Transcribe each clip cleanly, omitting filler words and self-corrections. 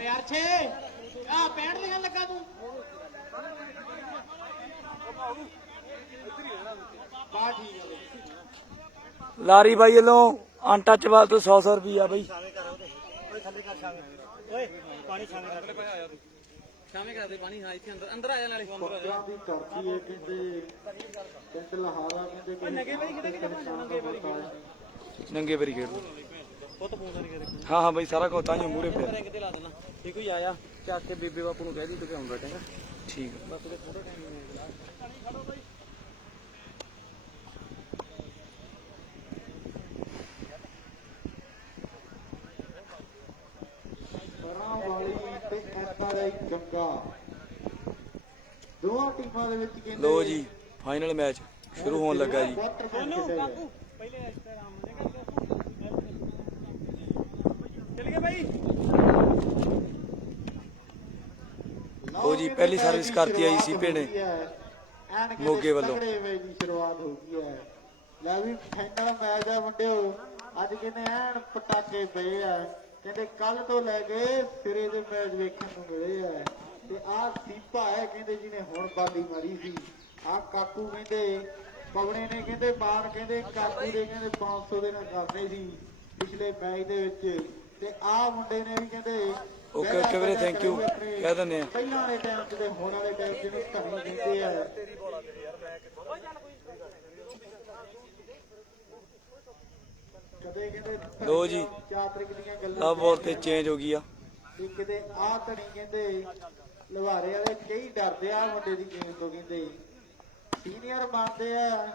यार 6 आ 65 लिखन लगा तू लारी बाई वालों अनटचबल तो 100 रुपया बई नंगे बरी खेड़ हाँ हाँ बई सारा कुछ तां मूहरे पे ठीक ही आया ਚੱਕ ਕੇ ਬੇਬੇ ਬਾਪੂ ਨੂੰ ਕਹਿ ਦੀ ਤੂੰ ਕਿ ਆਉਂਦਾ ਚੰਗਾ ठीक ਬਸ ਉਹਦੇ ਥੋੜਾ ਟਾਈਮ ਦੋਵਾਂ ਟੀਮਾਂ ਦੇ ਵਿੱਚ ਕਹਿੰਦੇ लो जी फाइनल मैच शुरू होने लगा जी लो जी पहली सर्विस करती आई सीपे ने मोगे वालों शुरुआत हो गई है ਲੈ ਵੀ ਫਾਈਨਲ ਮੈਚ ਆ ਮੁੰਡਿਓ ਅੱਜ ਕਹਿੰਦੇ ਐਨ ਪਟਾਕੇ ਪਏ ਆ ਕਹਿੰਦੇ ਕੱਲ ਤੋਂ ਲੈ ਕੇ ਸਿਰੇ ਦੇ ਮੈਚ ਵੇਖਣ ਨੂੰ ਮਿਲੇ ਆ ਤੇ ਆਹ ਸੀਪਾ ਹੈ ਕਹਿੰਦੇ ਜਿਹਨੇ ਹੁਣ ਬਾਡੀ ਮਾਰੀ ਸੀ ਆਹ ਕਾਕੂ ਕਹਿੰਦੇ ਪਵਣੇ ਨੇ ਕਹਿੰਦੇ ਬਾਹਰ ਕਹਿੰਦੇ ਕਾਕੂ ਦੇ ਕਹਿੰਦੇ 500 ਦੇ ਨਾਲ ਕਰਦੇ ਸੀ ਪਿਛਲੇ ਮੈਚ ਦੇ ਵਿੱਚ ਤੇ ਆਹ ਮੁੰਡੇ ਨੇ ਵੀ ਕਹਿੰਦੇ ओके ओके ਵੀਰੇ थैंक यू कह ਦਿੰਦੇ ਆ ਪਹਿਲਾਂ ਵਾਲੇ ਟਾਈਮ ਤੇ ਹੁਣ ਵਾਲੇ ਟਾਈਮ ਜਿਹਨੂੰ ਧਣੀ ਕਹਿੰਦੇ ਆ लो जी लव बॉल ते चेंज हो गई ਕਿਤੇ ਆਹ ਧਣੀ ਕਹਿੰਦੇ ਲਵਾਰੇ ਵਾਲੇ ਕਈ ਡਰਦੇ ਆ ਮੁੰਡੇ ਦੀ ਗੇਮ ਤੋਂ ਕਹਿੰਦੇ ਸੀਨੀਅਰ ਮੰਨਦੇ ਆ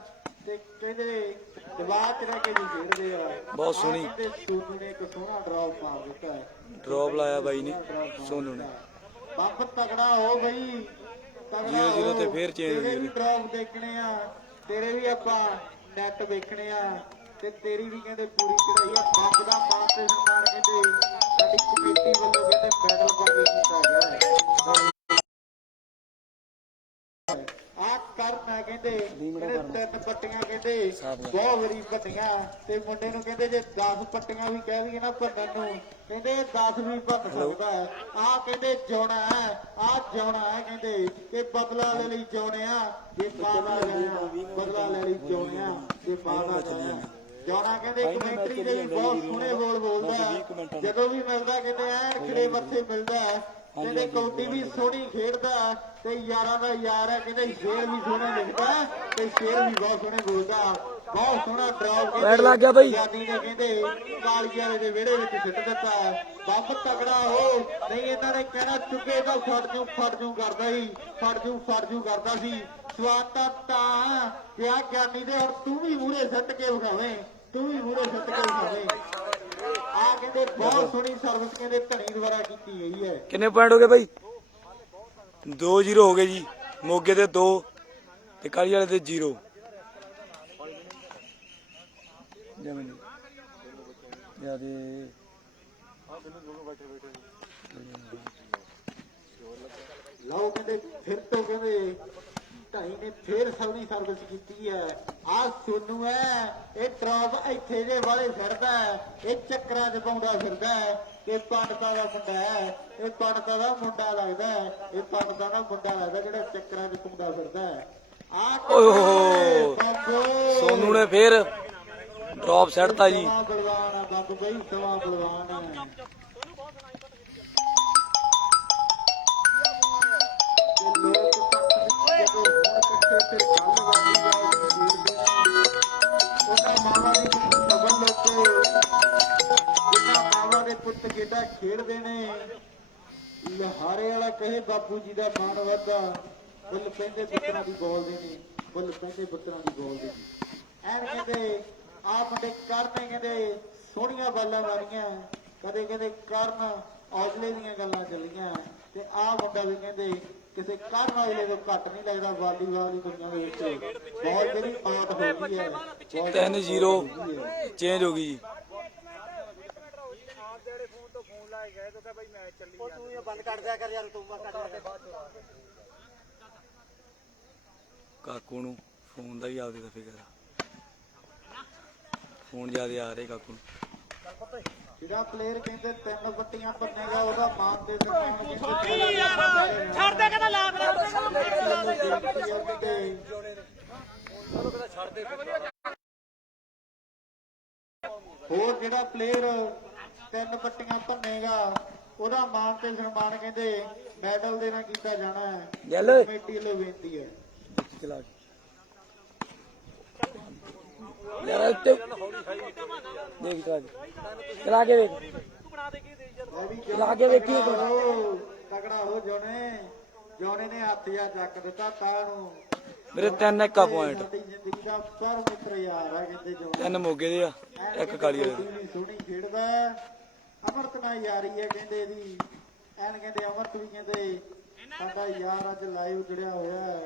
ਤੇ ਕਹਿੰਦੇ ਜਵਾਬ ਚ ਰਹਿ ਕੇ ਨਹੀਂ ਖੇਡਦੇ ਆ बहुत सोहनी ਸੋਨੂ ਨੇ ਇੱਕ ਸੋਹਣਾ ਡ੍ਰੌਪ ਮਾਰ ਦਿੱਤਾ ड्रॉप लाया बाई ने सोनू ने ਬੰਬ ਤਗੜਾ ਹੋ ਬਈ 0-0 ਤੇ ਫੇਰ ਚੇਂਜ ਹੋ ਗਈ ਡ੍ਰੌਪ ਦੇਖਣੇ ਆ ਤੇਰੇ ਵੀ ਆਪਾਂ ਨੈਟ ਵੇਖਣੇ ਆ ਤੇ ਤੇਰੀ ਵੀ ਕਹਿੰਦੇ ਪੂਰੀ ਚੜਾਈ ਆ ਬੰਬ ਦਾ ਮਾਨ ਤੇ ਸਨਮਾਨ ਕਹਿੰਦੇ ਸਾਡੀ ਕਮੇਟੀ ਵੱਲੋਂ ਕਹਿੰਦੇ ਮੈਡਲ ਪਾ ਕੇ ਕੀਤਾ ਗਿਆ ਆ ਕਰਨਾ ਕਹਿੰਦੇ ਤਿੰਨ ਪੱਟੀਆਂ ਕਹਿੰਦੇ ਬਹੁਤ ਵਾਰੀ ਪੱਟੀਆਂ ਤੇ ਮੁੰਡੇ ਨੂੰ ਕਹਿੰਦੇ ਜੇ 10 ਪੱਟੀਆਂ ਵੀ ਕਹਿ ਦਈਏ ਨਾ ਭੰਨਣ ਨੂੰ ਕਹਿੰਦੇ 10 ਵੀ ਭੰਨ ਸਕਦਾ ਆ ਕਹਿੰਦੇ ਜਿਉਣਾ ਹੈ ਆ ਜਿਉਣਾ ਹੈ ਕਹਿੰਦੇ ਕਿ ਬਦਲਾ ਲੈ ਲਈ ਜਿਉਣਿਆ ਜੇ ਪਾਵਾ ਜਾਇਆ ਬਦਲਾ ਲੈ ਲਈ ਜਿਉਣਿਆ ਜੇ ਪਾਵਾ ਜਾਇਆ ਜਿਉਣਾ ਕਹਿੰਦੇ ਕਮੈਂਟਰੀ ਦੇ ਵੀ ਬਹੁਤ ਸੋਹਣੇ ਬੋਲ ਬੋਲਦਾ ਜਦੋਂ ਵੀ ਮਿਲਦਾ ਕਹਿੰਦੇ ਐ ਖੜੇ ਮੱਥੇ ਮਿਲਦਾ ਕਹਿੰਦੇ ਕੌਡੀ ਵੀ ਸੋਹਣੀ ਖੇਡਦਾ ਤੇ ਯਾਰਾਂ ਦਾ ਯਾਰ ਹੈ ਕਹਿੰਦੇ ਸ਼ੇਰ ਵੀ ਸੋਹਣਾ ਲਿਖਦਾ ਤੇ ਸ਼ੇਰ ਵੀ ਬਹੁਤ ਸੋਹਣੇ ਬੋਲਦਾ ਬਹੁਤ ਸੋਹਣਾ ਡਰਾਉ बैट लग गया भाई ਜਾਨੀ ਨੇ ਕਹਿੰਦੇ ਕਾਲੀ ਵਾਲੇ ਦੇ ਵਿਹੜੇ ਵਿੱਚ ਸਿੱਟ ਦਿੱਤਾ ਬੰਬ ਤਗੜਾ ਹੋ ਨਹੀਂ ਇਹਨਾਂ ਨੇ ਕਹਿਣਾ ਚੁੱਕੇ ਤਾਂ ਫੜ ਜੂ ਕਰਦਾ ਸੀ ਫੜ ਜੂ ਕਰਦਾ ਸੀ ਸਵਾਤਾ ਤਾਂ ਕਿਹਾ ਗਿਆਨੀ ਦੇ ਹੁਣ ਤੂੰ ਵੀ ਮੂਹਰੇ ਸੱਟ ਕੇ ਵਿਖਾਵੇਂ ਆ ਕਹਿੰਦੇ ਬਹੁਤ ਸੋਹਣੀ ਸਰਵਿਸ ਕਹਿੰਦੇ ਧਣੀ ਦੁਆਰਾ ਕੀਤੀ ਗਈ ਹੈ कितने पॉइंट हो गए भाई 2-0 हो गए जी मोगे दे 2 ते काली वाले दे 0 ਲਓ ਕਹਿੰਦੇ ਫਿਰ ਤੋਂ ਕਹਿੰਦੇ ਢਾਈ ਨੇ ਫੇਰ ਸੋਹਣੀ ਸਰਵਿਸ ਕੀਤੀ ਹੈ ਆਹ ਸੋਨੂ ਹੈ ਇਹ ਡ੍ਰੌਪ ਇੱਥੇ ਜੇ ਵਾਲੇ ਫਿਰਦਾ ਇਹ ਚੱਕਰਾਂ 'ਚ ਪਾਉਂਦਾ ਫਿਰਦਾ ਇਹ ਪੰਡਤਾਂ ਦਾ ਮੁੰਡਾ ਹੈ ਇਹ ਪੰਡਤਾਂ ਦਾ ਮੁੰਡਾ ਲੱਗਦਾ ਇਹ ਪੰਡਤਾਂ ਦਾ ਮੁੰਡਾ ਲੱਗਦਾ ਜਿਹੜਾ ਚੱਕਰਾਂ 'ਚ ਪਾਉਂਦਾ ਫਿਰਦਾ सोनू ने फिर ड्रॉप सेटता जी बलवान है बाबू भाई सवा बलवान है ਪੁੱਤ ਜਿਹੜਾ ਖੇਡਦੇ ਨੇ ਲਹਾਰੇ ਵਾਲਾ ਕਹੇ ਬਾਪੂ ਜੀ ਦਾ ਮਾਣ ਵੱਧਦਾ ਬੁੱਲ ਪੈਂਦੇ ਪੁੱਤਰਾਂ ਦੀ ਬੋਲ ਦੇਣੀ ਬੁੱਲ ਪੈਂਦੇ ਪੁੱਤਰਾਂ ਦੀ ਬੋਲ ਦੇਣੀ ਐਨ ਕਹਿੰਦੇ ਆ ਮੁੰਡੇ ਕਰਨੇ ਕਹਿੰਦੇ ਸੋਹਣੀਆਂ ਬਾਲਾਂ ਮਾਰੀਆਂ ਕਦੇ ਕਹਿੰਦੇ ਕਰਨ ਔਜਲੇ ਦੀਆਂ ਗੱਲਾਂ ਚੱਲੀਆਂ ਤੇ ਆ ਮੁੰਡਾ ਵੀ ਕਹਿੰਦੇ ਕਿਸੇ ਕਰਨ ਔਜਲੇ ਤੋਂ ਘੱਟ ਨਹੀਂ ਲੱਗਦਾ ਵਾਲੀਬਾਲ ਦੀ ਦੁਨੀਆ ਦੇ ਵਿੱਚ ਬਹੁਤ ਜਿਹੜੀ ਆਟ ਹੋ ਗਈ ਹੈ 3-0 चेंज हो गई जी ਕਾਕੂ ਨੂੰ ਫੋਨ ਦਾ ਵੀ ਆਪਦੇ ਦਾ ਫਿਕਰ ਆ, ਫੋਨ ਜਿਆਦਾ ਆ ਰਹੇ ਕਾਕੂ ਨੂੰ। ਜਿਹੜਾ ਪਲੇਅਰ ਕਹਿੰਦੇ 3 ਪੱਟੀਆਂ ਭੰਨੇਗਾ ਉਹਦਾ ਮਾਨ ਤੇ ਸਨਮਾਨ ਛੱਡ ਦੇ ਕਹਿੰਦਾ ਲਾ ਦੇ ਹੋਰ ਜਿਹੜਾ ਪਲੇਅਰ 3 ਪੱਟੀਆਂ ਭੰਨੇਗਾ ਉਹਦਾ ਮਾਨ ਤੇ ਸਨਮਾਨ ਕਹਿੰਦੇ ਮੈਡਲ ਦੇ ਨਾਲ ਕੀਤਾ ਜਾਣਾ ਹੈ। ਚੱਲ ਕਮੇਟੀ ਵੱਲੋਂ ਬੇਨਤੀ ਹੈ। ਚਲਾ ਯਾਰ ਉੱਤੇ ਦੇਖ ਚਲਾ ਕੇ ਵੇਖ, ਚਲਾ ਕੇ ਵੇਖੀ ਤਗੜਾ ਹੋ ਜੋਨੇ ਨੇ ਹੱਥ ਜਾ ਚੱਕ ਦਿੱਤਾ ਤਾਂ ਨੂੰ ਮੇਰੇ 3 1 ਪੁਆਇੰਟ, ਸਾਡੀ ਜ਼ਿੰਦਗੀ ਦਾ ਪਰ ਮਿੱਤਰ ਯਾਰ ਆ ਕਹਿੰਦੇ ਜੋ 3 ਮੋਗੇ ਦੇ ਆ, 1 ਕਾਲੀ ਵਾਲੇ ਦਾ। ਸੋਹਣੀ ਖੇਡਦਾ ਅਮਰਤ ਨਾਲ ਯਾਰੀ ਹੈ ਕਹਿੰਦੇ ਇਹਦੀ ਐਨ ਕਹਿੰਦੇ ਅਮਰਤ ਵੀ ਕਹਿੰਦੇ ਸਾਡਾ ਯਾਰ ਅੱਜ ਲਾਈਵ ਜੁੜਿਆ ਹੋਇਆ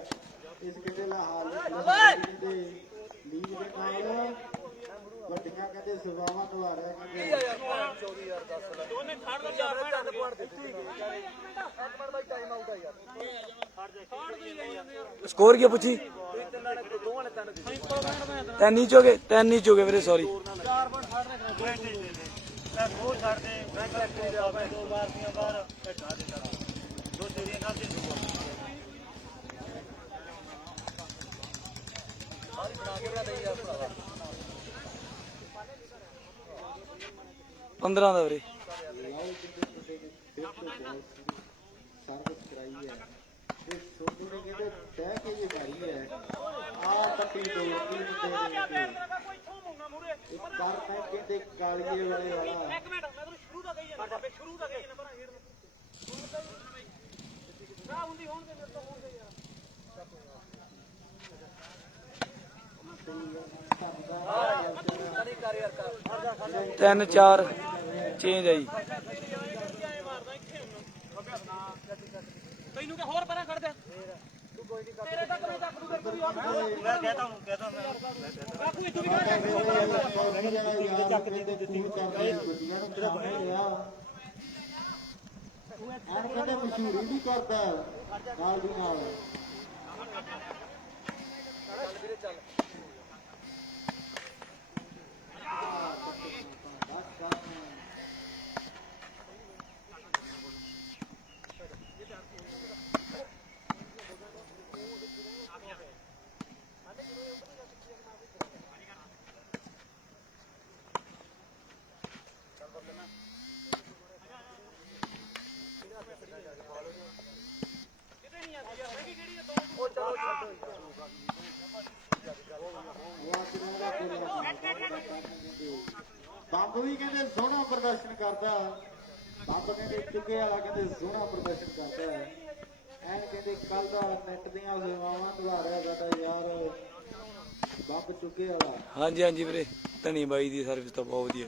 ਇਸ ਕਹਿੰਦੇ ਲਾ ਹਾਲ ਕਹਿੰਦੇ ਲੀਗ ਦੇ ਨਾਲ ਵੱਡੀਆਂ ਕਹਿੰਦੇ ਸੇਵਾਵਾਂ ਨਿਭਾ ਰਿਹਾ ਕਹਿੰਦੇ ਦੋਨੇ ਛੱਡ ਦੋ 4 ਮਿੰਟ ਸਕੋਰ ਕੀ ਪੁੱਛੀ? 3 ਨੀਚ ਹੋ ਗਏ, 3 ਨੀਚ ਹੋ ਗਏ ਵੀਰੇ, ਸੌਰੀ। 4 ਮਿੰਟ ਛੱਡ ਦੇ ਉਹ ਛੱਡ ਦੇ ਦੋ ਮਾਰਦੀਆਂ ਬਾਹਰ ਦੋ ਤੇਰੀਆਂ ਨਾਲ 15 ਦਾ ਵੀਰੇ। ਸਰਵਿਸ ਕਰਾਈ ਹੈ ਤੇ ਸੋਨੂ ਨੇ ਕਹਿੰਦੇ ਤੈਅ ਕੇ ਇਹ ਕਰੀ ਹੈ ਆ ਪੱਟੀ ਦੋ ਟੀਮ ਦੇ ਇੱਕ ਕਰ ਮੈਂ ਕਹਿੰਦੇ ਕਾਲੀਏ ਵਾਲੇ ਵਾਲਾ ਇੱਕ ਮਿੰਟ ਮੈਂ ਤੈਨੂੰ ਸ਼ੁਰੂ ਦਾ ਕਹੀ ਜਾਂਦਾ ਸ਼ੁਰੂ ਦਾ ਕਹੀ ਜਾਂਦਾ ਖੇਡ ਨਾ ਹੁੰਦੀ ਹੋਣ ਦੇ ਮੇਰੇ ਤੋਂ ਹੋਣ ਦੇ ਯਾਰ 3 4 ਚੇਂਜ ਆਈ। ਤੈਨੂੰ ਕਿ ਹੋਰ ਪਰਾਂ ਖੜ ਦੇ ਤੇਰੇ ਤੱਕ ਨਹੀਂ ਤੱਕ ਦੂਗੇ ਕੋਈ ਆ ਮੈਂ ਕਹਤਾ ਹੂੰ ਕਾਕੂ ਇਹ ਤੂੰ ਵੀ ਚੱਕ ਦੇ ਦਿੱਤੀ ਗੁੱਡੀਆਂ ਨੂੰ ਚੜਾਉਣੇ ਲਿਆ ਐਨ ਕਹਿੰਦੇ ਮਸ਼ਹੂਰੀ ਵੀ ਕਰਦਾ ਨਾਲ ਦੀ ਨਾਲ ਚੱਲ 'ਬੰਬ ਵੀ ਕਹਿੰਦੇ ਸੋਹਣਾ ਪ੍ਰਦਰਸ਼ਨ ਕਰਦਾ 'ਬੰਬ ਕਹਿੰਦੇ ਚੁੱਕੇ ਵਾਲਾ ਕਹਿੰਦੇ ਸੋਹਣਾ ਪ੍ਰਦਰਸ਼ਨ ਕਰਦਾ ਐਨ ਕਹਿੰਦੇ ਕੱਲ ਦਾ ਨੈਟ ਦੀਆਂ ਸੇਵਾਵਾਂ ਨਿਭਾ ਰਿਹਾ ਸਾਡਾ ਯਾਰ 'ਬੰਬ ਚੁੱਕੇ ਵਾਲਾ। ਹਾਂਜੀ ਹਾਂਜੀ ਵੀਰੇ, ਧਨੀ ਬਾਈ ਦੀ ਸਰਵਿਸ ਤਾਂ ਬਹੁਤ ਵਧੀਆ,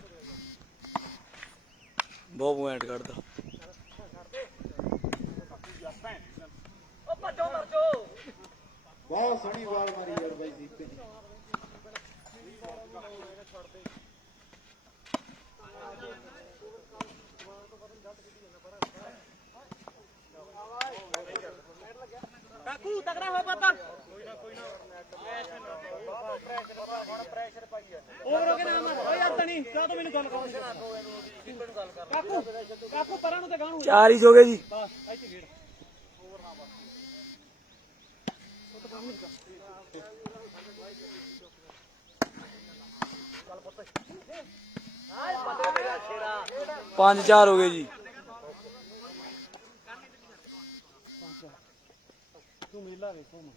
ਬਹੁਤ ਪੁਆਇੰਟ ਕੱਢਦਾ। ਬਹੁਤ ਸੋਹਣੀ ਬਾਲ ਮਾਰੀ ਯਾਰ ਬਾਈ ਦੀਪੇ ਨੇ। ਕਾਕੂ ਤਗੜਾ ਹੋ ਪਾਪਾ ਕੋਈ ਨਾ ਪ੍ਰੈਸ਼ਰ ਪਾਈ ਹੈ ਓਵਰ ਹੋ ਕੇ ਨਾ ਮਾਰ ਓ ਯਾਰ ਤਣੀ ਕਾ ਤੂੰ ਮੈਨੂੰ ਗੱਲ ਕਰ ਕਾਕੂ ਪਰਾਂ ਨੂੰ ਤੇ ਗਾਣੂ 4 ਹੀ ਹੋ ਗਏ ਜੀ। ਬਸ ਇੱਥੇ ਖੇਡ ਓਵਰ ਨਾ ਬਸ ਉਹ ਤਾਂ ਕੰਮ ਨਹੀਂ ਕਰ ਚੱਲ ਪੁੱਤ ਆਏ ਪਤਾ ਮੇਰਾ ਛੇੜਾ 5 4 ਹੋ ਗਏ ਜੀ। ਤੂੰ ਮੇਲਾ ਵੇਖੋ ਮੈਂ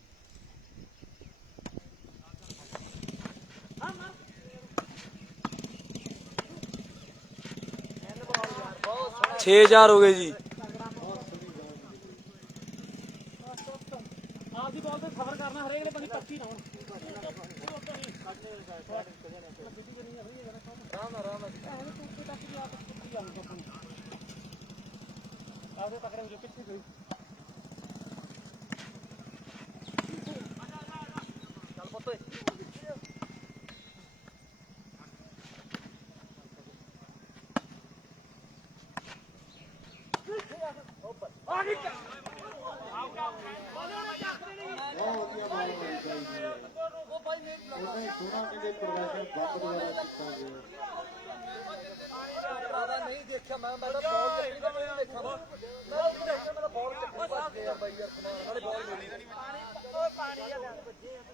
6 4 ਹੋ ਗਏ ਜੀ। ਆਪਦੀ ਬਾਲ ਤੇ ਖਬਰ ਕਰਨਾ ਹਰੇਕ ਨੇ ਬੰਦੀ 25 ਨਾ ਹੁਣ ਆਪਦੇ ਤੱਕ ਰਹੇ ਕਿੱਥੇ ਗਈ ਚੱਲ ਪੁੱਤ ਵਧੀਆ ਬਾਲ ਮਾਰੀ ਚਾਹੀਦੀ ਹੈ ਉਹਨੇ ਸੋਹਣਾ ਕਹਿੰਦੇ ਪ੍ਰਦਰਸ਼ਨ ਬੰਦ ਦੁਆਰਾ ਕੀਤਾ ਗਿਆ ਨਹੀਂ ਦੇਖਿਆ ਮੈਂ ਤਾਂ ਬਹੁਤ ਚੱਕਰੀ ਦਾ ਨਹੀਂ ਦੇਖਿਆ ਮੈਂ ਉਹ ਦੇਖਿਆ ਮੇਰਾ ਬਹੁਤ ਚੱਕਰੀ ਵੱਜਦੇ ਆ ਬਾਈ ਯਾਰ ਨਾਲੇ ਬਹੁਤ ਮਿਲੀ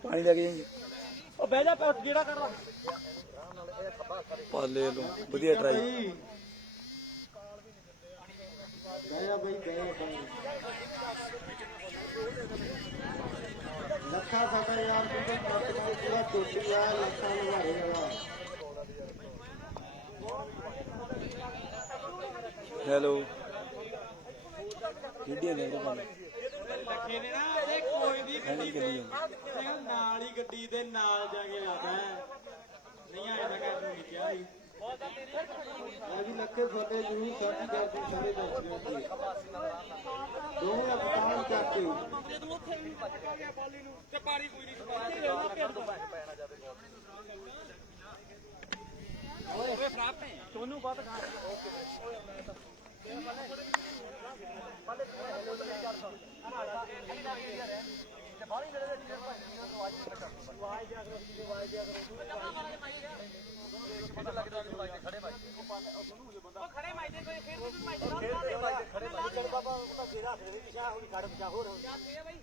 ਪਾਣੀ ਲੈ ਕੇ ਜਾਈਏ ਉਹ ਬਹਿ ਜਾ ਜਿਹੜਾ ਕਰਦਾ ਪਾਲੇ ਲੋ ਵਧੀਆ ਟਰਾਈ ਗਿਆ ਬਈ ਗਿਆ ਬਈ ਲੱਖਾ ਸਾਡਾ ਯਾਰ ਕਹਿੰਦੇ ਮਤਲਬ ਪੂਰਾ ਟੁੱਟ ਗਿਆ ਲੱਖਾ ਲਵਾਰੇ ਵਾਲਾ ਹੈਲੋ ਕਿਹੜੀਆਂ ਨੇ ਇਹਦੇ ਲੱਖੇ ਨੇ ਨਾ ਉਹਦੇ ਕੋਈ ਦੀ ਗੱਡੀ ਤੇ ਨਾਲ ਹੀ ਗੱਡੀ ਦੇ ਨਾਲ ਜਾ ਕੇ ਆਦਾ ਨਹੀਂ ਆਇਆ ਤਾਂ ਕਰ ਨੂੰ ਕਿਹਾ ਸੀ ਆ ਵੀ ਲੱਖੇ ਤੁਹਾਡੇ ਜ਼ਰੂਰ ਸਾਡੀ ਕਰਦੇ ਸਾਰੇ ਦੱਸਦੇ ਸੀ ਦੋਵੇਂ ਅਪਤਾਨ ਕਰਕੇ ਤੇ ਪਾਰੀ ਕੋਈ ਨਹੀਂ ਓਏ ਫਰਾਪ ਨੇ ਸੋਨੂੰ ਬਹੁਤ ਖਾ ਖੜੇ ਮਾਈ ਦੇ ਕੋਈ ਫਿਰ ਵੀ ਮਾਈ ਦੇ ਖੜੇ ਚੱਲ ਬਾਬਾ ਉਹਦਾ ਜਿਹੜਾ ਖੜੇ ਵੀ ਸ਼ਾਹ ਹੁਣ ਕੱਢ ਬਚਾ ਹੋਰ ਜਾਂਦੇ ਆ ਬਾਈ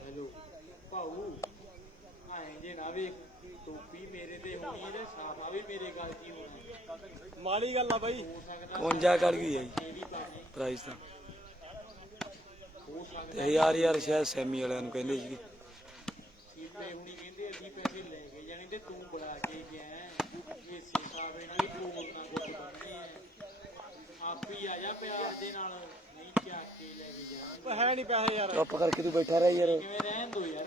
ਹੈਲੋ ਭਾਊ ਆਏ ਜੇ ਨਾ ਵੇਖ ਟੋਪੀ ਮੇਰੇ ਤੇ ਹੋਣੀ ਇਹਦੇ ਸਾਫਾ ਵੀ ਮੇਰੇ ਗੱਲ ਕੀ ਹੋਣੀ ਮਾੜੀ ਗੱਲ ਆ ਬਾਈ 51 ਕਰ ਗਈ ਹੈ ਜੀ ਪ੍ਰਾਈਸ ਤਾਂ ਤੇ ਹਜ਼ਾਰ ਸ਼ਾਇਦ ਸੈਮੀ ਵਾਲਿਆਂ ਨੂੰ ਕਹਿੰਦੇ ਸੀਗੇ ਸੀਤੇ ਹੁਣੀ ਕਹਿੰਦੇ ਅਸੀਂ ਪੈਸੇ ਲੈ ਕੇ ਜਾਣੇ ਤੇ ਤੂੰ ਬੁਲਾ ਕੇ ਗਿਆ ਇਹ ਸਾਫੇ ਨਾਲ ਹੀ ਪ੍ਰੋਮੋਟ ਨਾ ਗੁੱਟ ਕਰਨੀ ਹੈ ਆਪ ਹੀ ਆ ਜਾ ਪਿਆਰ ਦੇ ਨਾਲ ਨਹੀਂ ਚੱਕ ਕੇ ਲੈ ਕੇ ਜਾਵਾਂਗੇ ਹੈ ਨਹੀਂ ਪੈਸੇ ਯਾਰ ਚੁੱਪ ਕਰਕੇ ਤੂੰ ਬੈਠਾ ਰਹਿ ਯਾਰ ਕਿਵੇਂ ਰਹਿਣ ਦੋ ਯਾਰ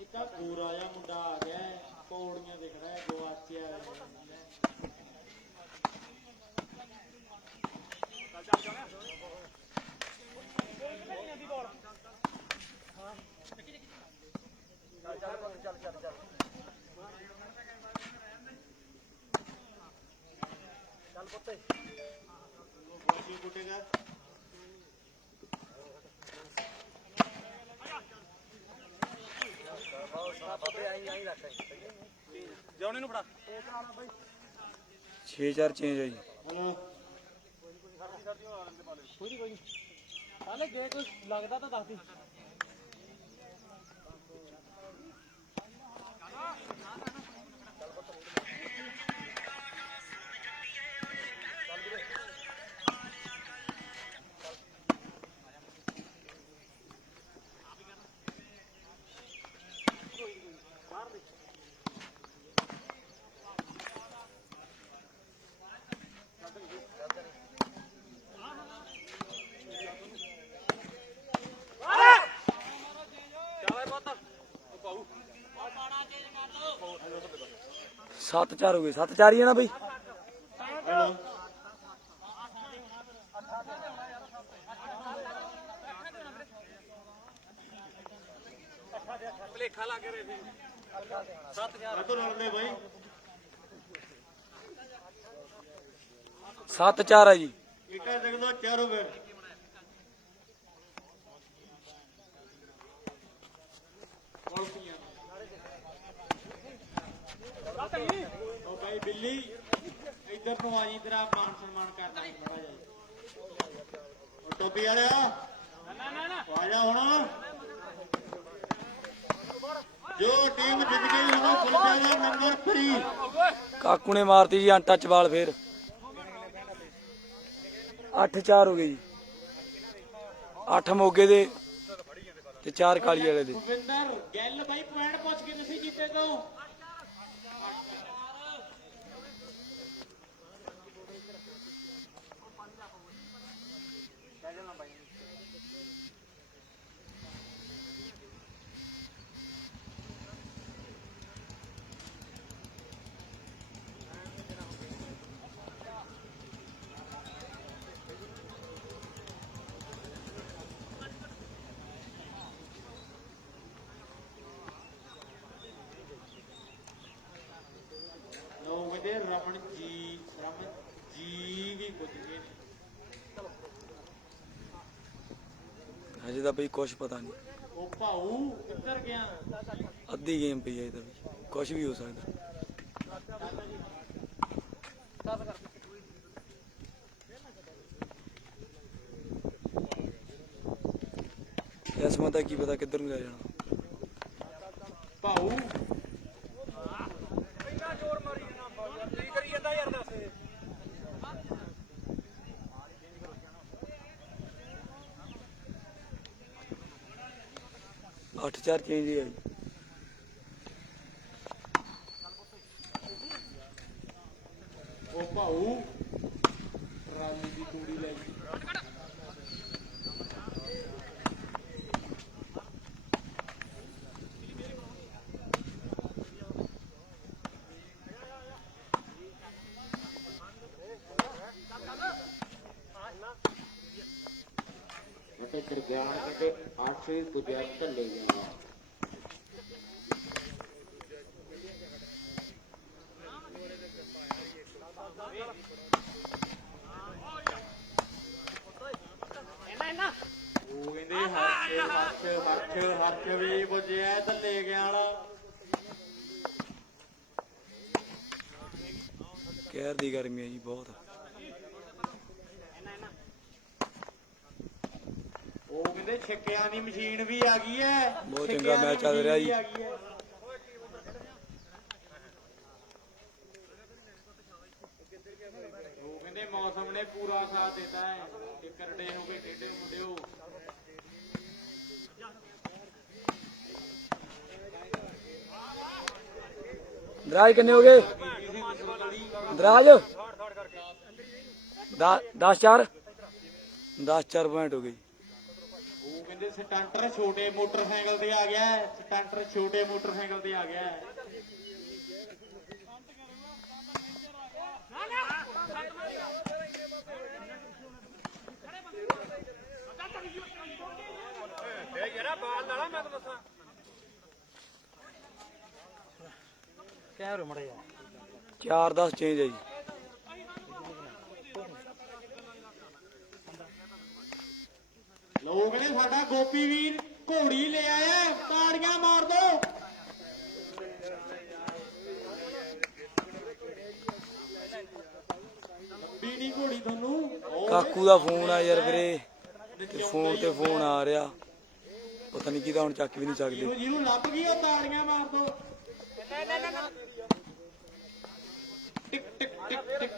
ਇੱਕ ਆ ਗੋਰਾ ਜਿਹਾ ਮੁੰਡਾ ਆ ਗਿਆ ਪੌੜੀਆਂ ਤੇ ਖੜਾ ਹੈ ਗਵਾਚਿਆ ਚੱਲ ਪੁੱਤੇ ਬਾਕੀ ਕੁੱਟੇਗਾ ਬਾਬੇ ਆਈ ਰੱਖ ਜਿਉਣੇ ਨੂੰ ਫੜਾ 6-4 ਚੇਂਜ ਹੈ ਜੀ ਹਲੋ ਕੋਈ ਨਹੀਂ ਹਾਲੇ ਜੇ ਕੋਈ ਲੱਗਦਾ ਤਾਂ ਦੱਸ ਦੀ ਸੱਤ 4 ਹੋ ਗਏ 7-4 ਹੀ ਹੈ ਨਾ ਬਈ ਹਲੋ ਭਲੇਖਾ ਲੱਗ ਰਿਹਾ ਸੀ ਆਤੋ ਲੜਦੇ ਬਾਈ 7-4 ਹੈ ਜੀ ਇੱਟਾ ਜਗਦਾ ਚਾਰੋ ਵੇ ਉਹ ਬਾਈ ਬਿੱਲੀ ਇੱਧਰ ਨੂੰ ਆ ਜੀ ਤੇਰਾ ਮਾਨ ਸਨਮਾਨ ਕਰਨਾ ਥੋੜਾ ਜਿਹਾ ਟੋਪੀ ਵਾਲਿਆ ਆ ਜਾ ਹੁਣ ਜੋ ਟੀਮ ਜਿੱਤ ਗਈ ਉਹਨੂੰ ਪੁਰਸ਼ਾਂ ਦਾ ਨੰਬਰ 3 ਕਾਕੂ ਨੇ ਮਾਰਤੀ ਜੀ ਅਨਟੱਚ ਬਾਲ ਫੇਰ 8-4 ਹੋ ਗਏ ਜੀ 8 ਮੋਗੇ ਦੇ ਤੇ 4 ਕਾਲੀ ਵਾਲੇ ਦੇ ਸੁਖਵਿੰਦਰ ਗੱਲ ਬਾਈ ਪੁਆਇੰਟ ਪੁੱਛ ਕੇ ਤੁਸੀਂ ਜਿੱਤੇ ਤੋਂ ਪੁੱਜ ਗਏ ਨੇ। ਹਜੇ ਤਾਂ ਬਈ ਕੁਛ ਪਤਾ ਨਹੀਂ, ਉਹ ਭਾਊ ਕਿੱਧਰ ਗਿਆ? ਅੱਧੀ ਗੇਮ ਪਈ ਹੈ ਇਹ ਤਾਂ ਵੀ, ਕੁਛ ਵੀ ਹੋ ਸਕਦਾ। ਇਸ ਮਾ ਤਾਂ ਕੀ ਪਤਾ ਕਿੱਧਰ ਨੂੰ ਲੈ ਜਾਣਾ। ਭਾਊ 8-4 ਚੇਂਜ ਹੀ ਆਈ। ਉਹ ਭਾਊ ਰਾਮੀ ਦੀ ਤੂੜੀ ਲੈ ਗਈ। ਅਤੇ ਦਰਗਿਆਨ ਕਹਿੰਦੇ 8ਵੀਂ ਪੁੱਜਿਆ ਢੱਲੇ ਗਿਆ। ਉਹ ਕਹਿੰਦੇ ਹਰਸ਼ ਵੀ ਪੁੱਜਿਆ ਢੱਲੇ ਗਿਆ ਵਾਲਾ। ਕਹਿਰ ਦੀ ਗਰਮੀ ਹੈ ਜੀ ਬਹੁਤ। ਉਹ ਕਹਿੰਦੇ ਛੱਕਿਆਂ ਦੀ ਮਸ਼ੀਨ ਵੀ ਆ ਗਈ ਹੈ। ਬਹੁਤ ਚੰਗਾ ਮੈਚ ਚੱਲ ਰਿਹਾ ਜੀ। ਉਹ ਕਹਿੰਦੇ ਮੌਸਮ ਨੇ ਪੂਰਾ ਸਾਥ ਦਿੱਤਾ ਹੈ। ਕਰੜੇ ਹੋ ਕੇ ਖੇਡੇ ਮੁੰਡਿਓ। ਦਰਾਜ ਕਿੰਨੇ ਹੋ ਗਏ? ਦਰਾਜ 10-4 ਪੁਆਇੰਟ ਹੋ ਗਈ। ਉਹ ਕਹਿੰਦੇ ਸਟੰਟਰ ਛੋਟੇ ਮੋਟਰਸਾਈਕਲ ਤੇ ਆ ਗਿਆ ਹੈ। ਸਟੰਟਰ ਛੋਟੇ ਮੋਟਰਸਾਈਕਲ ਤੇ ਆ ਗਿਆ ਹੈ। ਕਹਿ ਰੋ ਮੜੇ 4-10 ਚੇਂਜ ਹੈ ਜੀ। ਲੋਕ ਨੇ ਸਾਡਾ ਗੋਪੀ ਵੀਰ ਘੋੜੀ ਲੈ ਆਇਆ। ਤਾੜੀਆਂ ਮਾਰ ਦੋ। ਲੱਭੀ ਨਹੀਂ ਘੋੜੀ ਤੁਹਾਨੂੰ। ਕਾਕੂ ਦਾ ਫੋਨ ਆ ਯਾਰ ਵੀਰੇ, ਤੇ ਫੋਨ ਤੇ ਫੋਨ ਆ ਰਿਹਾ, ਪਤਾ ਨਹੀਂ ਕਿਹਦਾ, ਹੁਣ ਚੱਕ ਵੀ ਨਹੀਂ ਸਕਦੇ। ਜਿਹਨੂੰ ਲੱਭ ਗਈ ਉਹ ਤਾੜੀਆਂ ਮਾਰ ਦੋ। ਟਿਕ ਟਿਕ ਟਿਕ ਟਿਕ ਟਿਕ।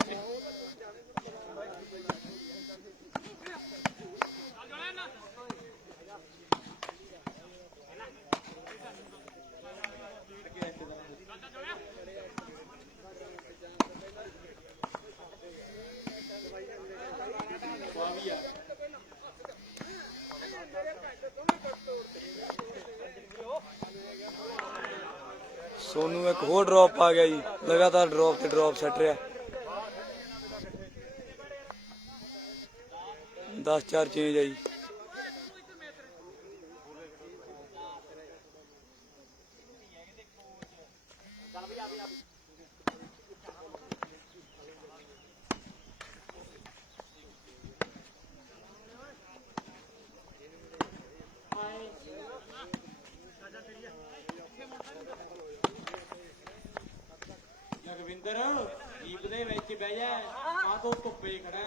ਸੋਨੂੰ ਇੱਕ ਹੋਰ ਡ੍ਰੌਪ ਆ ਗਿਆ ਜੀ, ਲਗਾਤਾਰ ਡ੍ਰੌਪ ਤੇ ਡ੍ਰੌਪ ਸੱਟ ਰਿਹਾ। 10-4 ਚੇਂਜ ਹੈ ਜੀ। ਜਗਵਿੰਦਰ ਜੀਪ ਦੇ ਵਿੱਚ ਬਹਿ ਜਾ। ਆ ਤੋਂ ਧੁੱਪੇ ਖੜਾ ਹੈ।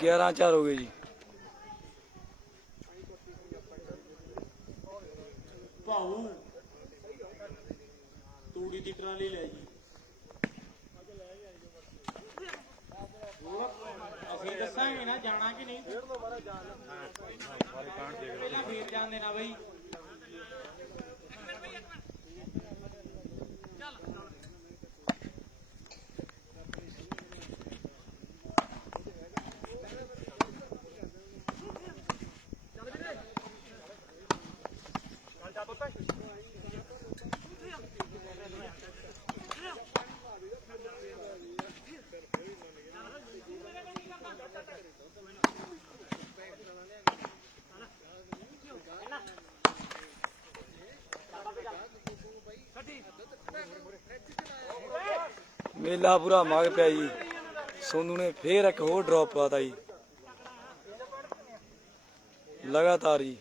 11-4 ਹੋ ਗਏ ਜੀ। ਭਾਊ ਤੂੜੀ ਦੀ ਟਰਾਲੀ ਲੈ ਜੀ। ਅਸੀਂ ਦੱਸਾਂਗੇ ਨਾ ਜਾਣਾ ਕਿ ਨਹੀਂ। ਪਹਿਲਾਂ ਫੇਰ ਜਾਣ ਦੇਣਾ ਬਈ। ਮੇਲਾ ਪੂਰਾ ਮਗ ਪਿਆ ਜੀ। ਸੋਨੂ ਨੇ ਫੇਰ ਇੱਕ ਹੋਰ ਡ੍ਰੌਪ ਪਾਤਾ ਜੀ ਲਗਾਤਾਰ ਜੀ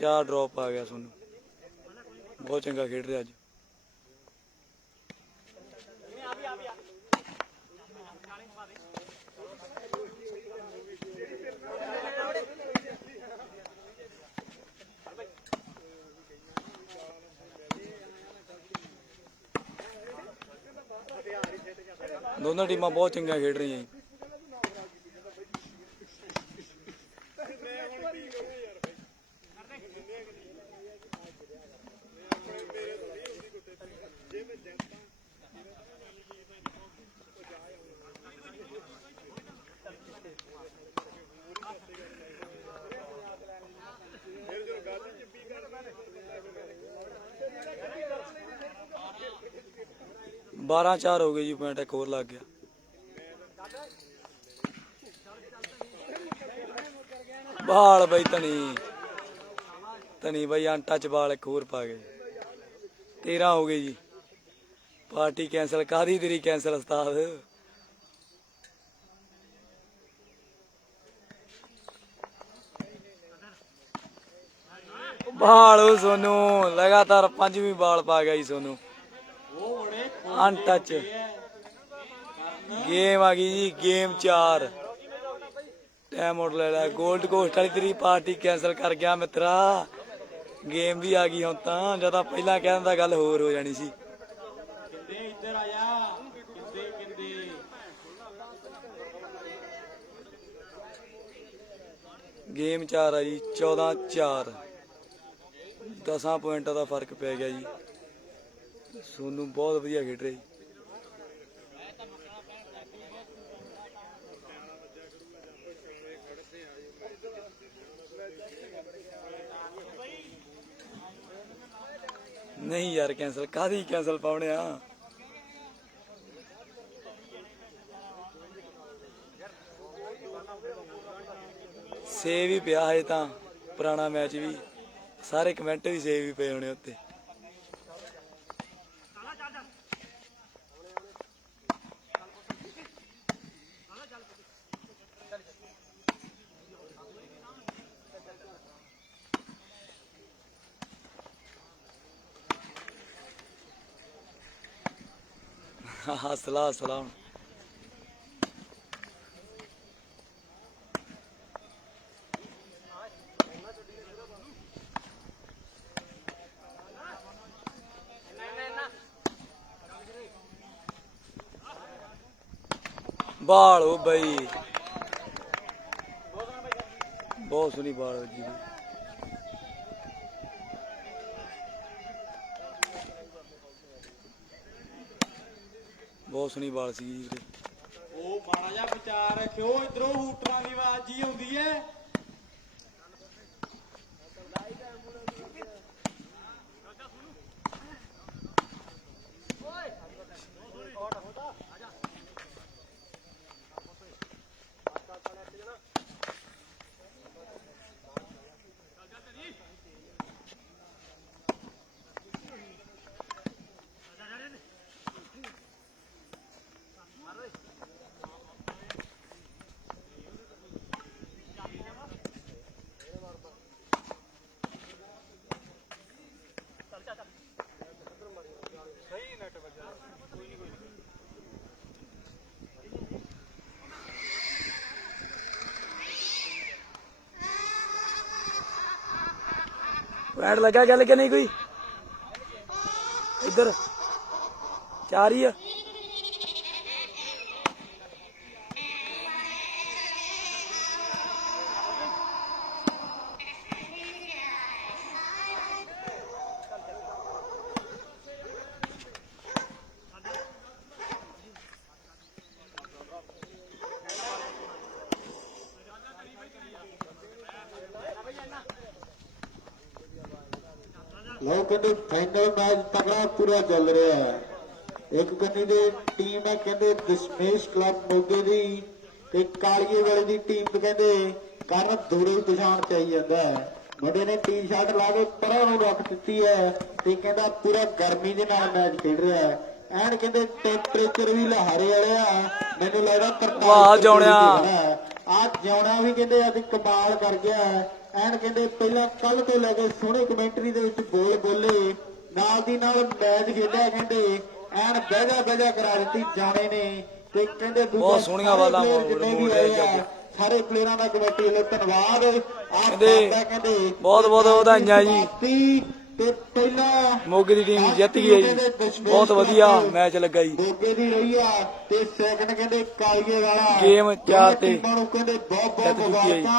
4 ਡ੍ਰੌਪ ਆ ਗਿਆ ਸੋਨੂ ਬਹੁਤ ਚੰਗਾ ਖੇਡ ਰਿਹਾ ਅੱਜ ਦੋਨੋਂ ਟੀਮਾਂ ਬਹੁਤ ਚੰਗਾ ਖੇਡ ਰਹੀਆਂ ਜੀ बारह 4 हो गए जी पॉइंट एक और लग गया बाल बई तनी बई अनटच बाल एक और पा गए 13 हो गई जी पार्टी कैंसल कादी तेरी कैंसल उस्ताद बाल सोनू लगातार 5वीं बाल पा गया जी सोनू अनटच गेम आ गई जी गेम 4 टाइम आउट ले लिया गोल्ड कोस्ट वाली तेरी पार्टी कैंसल कर गया मित्रा गेम भी आ गई हम तो जदा पहला कह दिंदा गल होर हो जानी सी गेम 4 आ जी 14-4 10 पॉइंटा का फर्क पै गया जी सोनू बहुत वधिया खेड रहे नहीं यार कैंसल कादी कैंसल पाने सेव ही पिया है तो पुराना मैच भी सारे कमेंट भी सेव ही पे होने उत्ते हसला सलाम बाल हो बई बहुत सोहनी बाल जी बहुत सोहनी बाल सी ਉਹ ਮਾੜਾ ਜਿਹਾ ਵਿਚਾਰ ਰੱਖਿਓ ਇਧਰੋਂ ਹੂਟਰਾਂ ਦੀ ਆਵਾਜ਼ ਜੀ ਆਉਂਦੀ ਹੈ पैंट लगा गल के नहीं कोई इधर 4 ही है ਲਓ ਕਹਿੰਦੇ ਫਾਈਨਲ ਮੈਚ ਤਗੜਾ ਪੂਰਾ ਚੱਲ ਰਿਹਾ ਹੈ ਇੱਕ ਕੰਨੀ ਦੀ ਟੀਮ ਹੈ ਕਹਿੰਦੇ ਦਸ਼ਮੇਸ਼ ਕਲੱਬ ਮੋਗੇ ਦੀ ਤੇ ਕਾਲੀਏ ਵਾਲੇ ਦੀ ਟੀਮ ਤੇ ਕਹਿੰਦੇ ਕਰਨ ਦੂਰੇ ਪਛਾਣ ਚ ਆਈ ਜਾਂਦਾ ਹੈ ਮੁੰਡੇ ਨੇ ਟੀ-ਸ਼ਰਟ ਲਾ ਕੇ ਪਰਾਂ ਨੂੰ ਰੱਖ ਦਿੱਤੀ ਹੈ ਤੇ ਕਹਿੰਦਾ ਪੂਰਾ ਗਰਮੀ ਦੇ ਨਾਲ ਮੈਚ ਖੇਡ ਰਿਹਾ ਹੈ ਐਨ ਕਹਿੰਦੇ ਟੈਂਪਰੇਚਰ ਵੀ ਲਹਾਰੇ ਵਾਲਿਆ ਮੈਨੂੰ ਲੱਗਦਾ ਵਾਹ ਜੌਣਿਆ। ਆ ਜਿਉਣਾ ਵੀ ਕਹਿੰਦੇ ਅੱਜ ਕਮਾਲ ਕਰ ਗਿਆ ਐਨ ਕਹਿੰਦੇ ਪਹਿਲਾਂ ਕੱਲ ਤੋਂ ਲੈ ਕੇ ਸੋਹਣੇ ਕਮੈਂਟਰੀ ਦੇ ਵਿੱਚ ਬੋਲੇ ਨਾਲ ਦੀ ਨਾਲ ਮੈਚ ਖੇਡਿਆ ਕਹਿੰਦੇ ਐਨ ਬਹਿਜਾ ਕਰਾ ਦਿੱਤੀ ਜਾਣੇ ਨੇ ਤੇ ਕਹਿੰਦੇ ਬਹੁਤ ਸੋਹਣੀਆਂ ਵਾਲਾਂ ਸਾਰੇ ਪਲੇਅਰਾਂ ਦਾ ਕਮੇਟੀ ਵੱਲੋਂ ਧੰਨਵਾਦ। ਕਹਿੰਦੇ ਬਹੁਤ ਬਹੁਤ ਵਧਾਈਆਂ ਜੀ। ਤੇ ਪਹਿਲਾਂ ਮੋਗੇ ਦੀ ਟੀਮ ਜਿੱਤ ਗਈ ਹੈ ਜੀ, ਬਹੁਤ ਵਧੀਆ ਮੈਚ ਲੱਗਾ ਜੀ। ਮੋਗੇ ਦੀ ਰਹੀ ਆ ਤੇ ਸੈਕੰਡ ਕਹਿੰਦੇ ਕਾਲੀਏ ਵਾਲਾ ਗੇਮ 4 ਤੇ ਕਹਿੰਦੇ ਬਹੁਤ ਜਿੱਤ ਚੁੱਕੀ ਹੈ ਜੀ। ਮੁਬਾਰਕਾਂ।